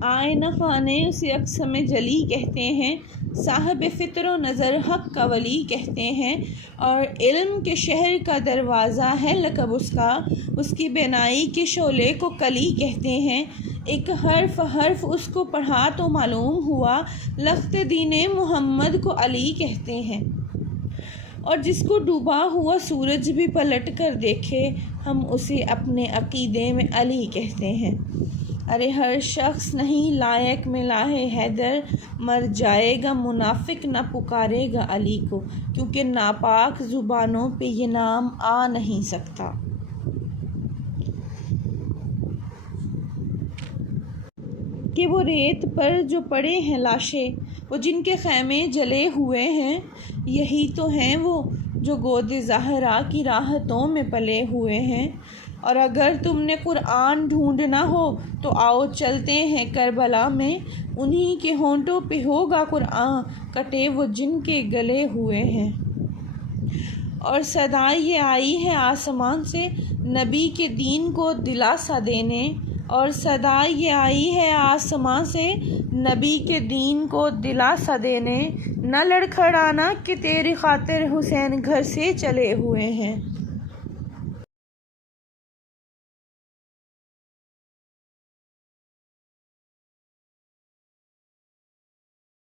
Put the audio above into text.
آئینہ خانے اسے اقسم جلی کہتے ہیں، صاحب فطر و نظر حق کا ولی کہتے ہیں، اور علم کے شہر کا دروازہ ہے لقب اس کا، اس کی بینائی کے شعلے کو کلی کہتے ہیں، ایک حرف حرف اس کو پڑھا تو معلوم ہوا، لخت دین محمد کو علی کہتے ہیں، اور جس کو ڈوبا ہوا سورج بھی پلٹ کر دیکھے ہم اسے اپنے عقیدے میں علی کہتے ہیں۔ ارے ہر شخص نہیں لائق میں لاہ حیدر، مر جائے گا منافق نہ پکارے گا علی کو، کیونکہ ناپاک زبانوں پہ یہ نام آ نہیں سکتا۔ کہ وہ ریت پر جو پڑے ہیں لاشیں، وہ جن کے خیمے جلے ہوئے ہیں، یہی تو ہیں وہ جو گود زہرا کی راحتوں میں پلے ہوئے ہیں۔ اور اگر تم نے قرآن ڈھونڈنا ہو تو آؤ چلتے ہیں کربلا میں، انہی کے ہونٹوں پہ ہوگا قرآن، کٹے وہ جن کے گلے ہوئے ہیں۔ اور صدا یہ آئی ہے آسمان سے نبی کے دین کو دلاسا دینے، اور صدا یہ آئی ہے آسمان سے نبی کے دین کو دلاسا دینے، نہ لڑکھڑانا کہ تیری خاطر حسین گھر سے چلے ہوئے ہیں۔